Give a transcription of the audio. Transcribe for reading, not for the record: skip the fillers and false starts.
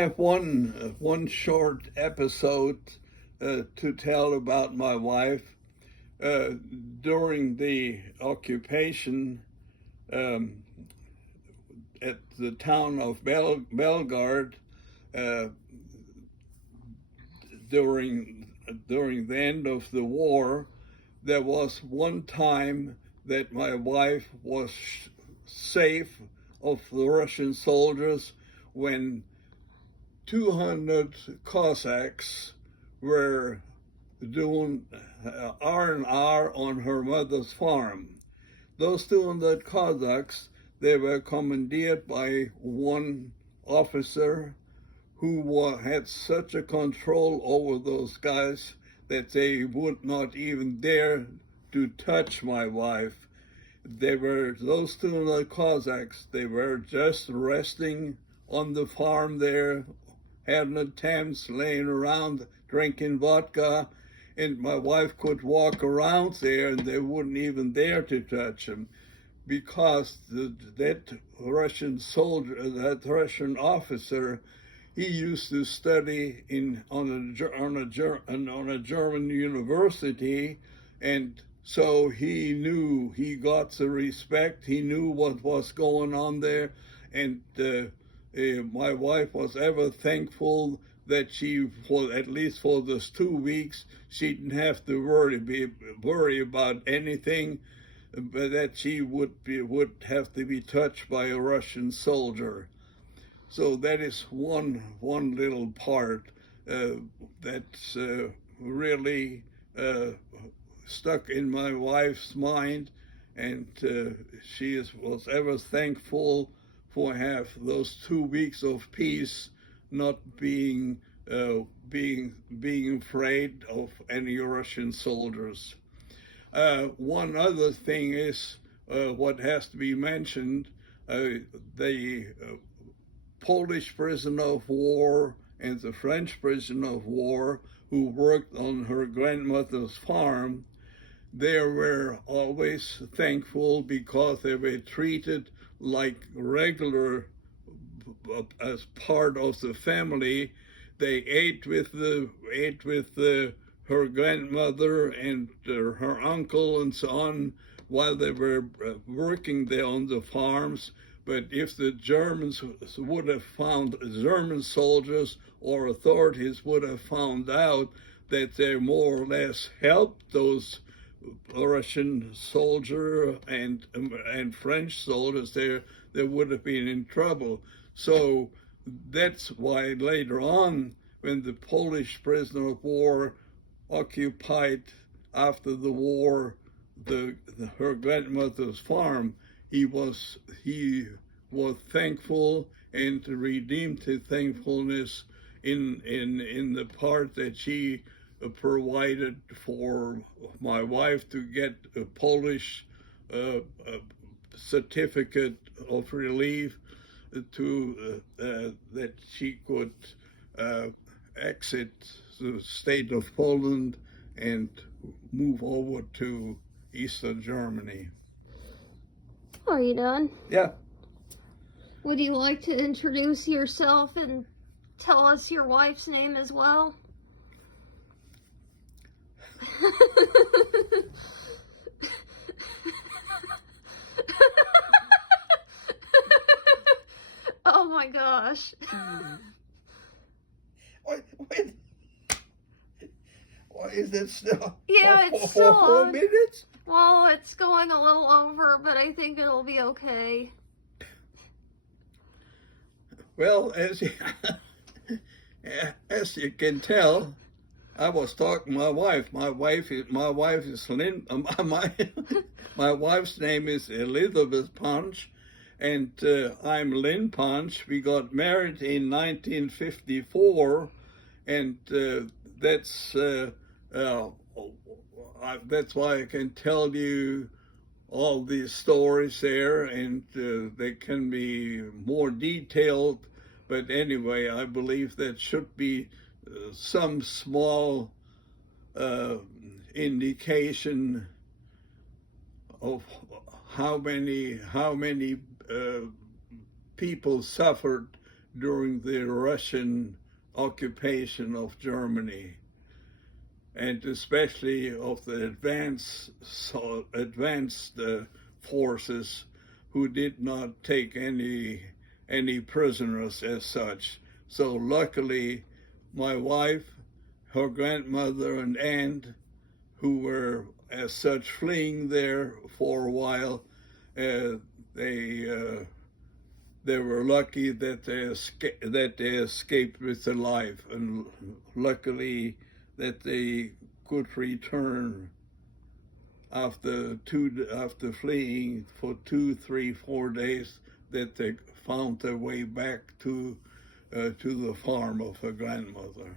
I have one short episode to tell about my wife. Uh, During the occupation um, at the town of Belgard, uh, during the end of the war, there was one time that my wife was safe of the Russian soldiers when 200 Cossacks were doing R&R on her mother's farm. Those 200 Cossacks, they were commandeered by one officer who had such a control over those guys that they would not even dare to touch my wife. Those 200 Cossacks, they were just resting on the farm there, having a tents, laying around, drinking vodka, and my wife could walk around there and they wouldn't even dare to touch him because that Russian officer, he used to study on a German university, and so he got the respect. He knew what was going on there, and my wife was ever thankful that for at least for those 2 weeks, she didn't have to worry about anything, but that she would have to be touched by a Russian soldier. So that is one little part that's really uh, stuck in my wife's mind, and was ever thankful for have those 2 weeks of peace, not being afraid of any Russian soldiers. One other thing is what has to be mentioned. The Polish prisoner of war and the French prisoner of war who worked on her grandmother's farm, they were always thankful because they were treated like regular as part of the family. They ate with her grandmother and her uncle and so on while they were working there on the farms. But if the German soldiers or authorities would have found out that they more or less helped those Russian soldier and French soldiers, they would have been in trouble. So that's why later on, when the Polish prisoner of war occupied after the war her grandmother's farm, he was thankful and redeemed his thankfulness in the part that she provided for my wife to get a Polish certificate of relief that she could exit the state of Poland and move over to Eastern Germany. Are you done? Yeah. Would you like to introduce yourself and tell us your wife's name as well? Oh my gosh. Wait. Why is it still? Yeah, it's still 4 on. minutes? Well, it's going a little over, but I think it'll be okay. Well, as you can tell, I was talking to my wife. My wife is Lynn. My wife's name is Elizabeth Punch, and I'm Lynn Punch. We got married in 1954, and that's why I can tell you all these stories there, and they can be more detailed. But anyway, I believe that should be some small indication of how many people suffered during the Russian occupation of Germany, and especially of the advanced forces who did not take any prisoners as such. So luckily, my wife, her grandmother, and aunt, who were as such fleeing there for a while, they were lucky that they escaped with their life, and luckily that they could return after fleeing for 2, 3, 4 days, that they found their way back to the farm of her grandmother.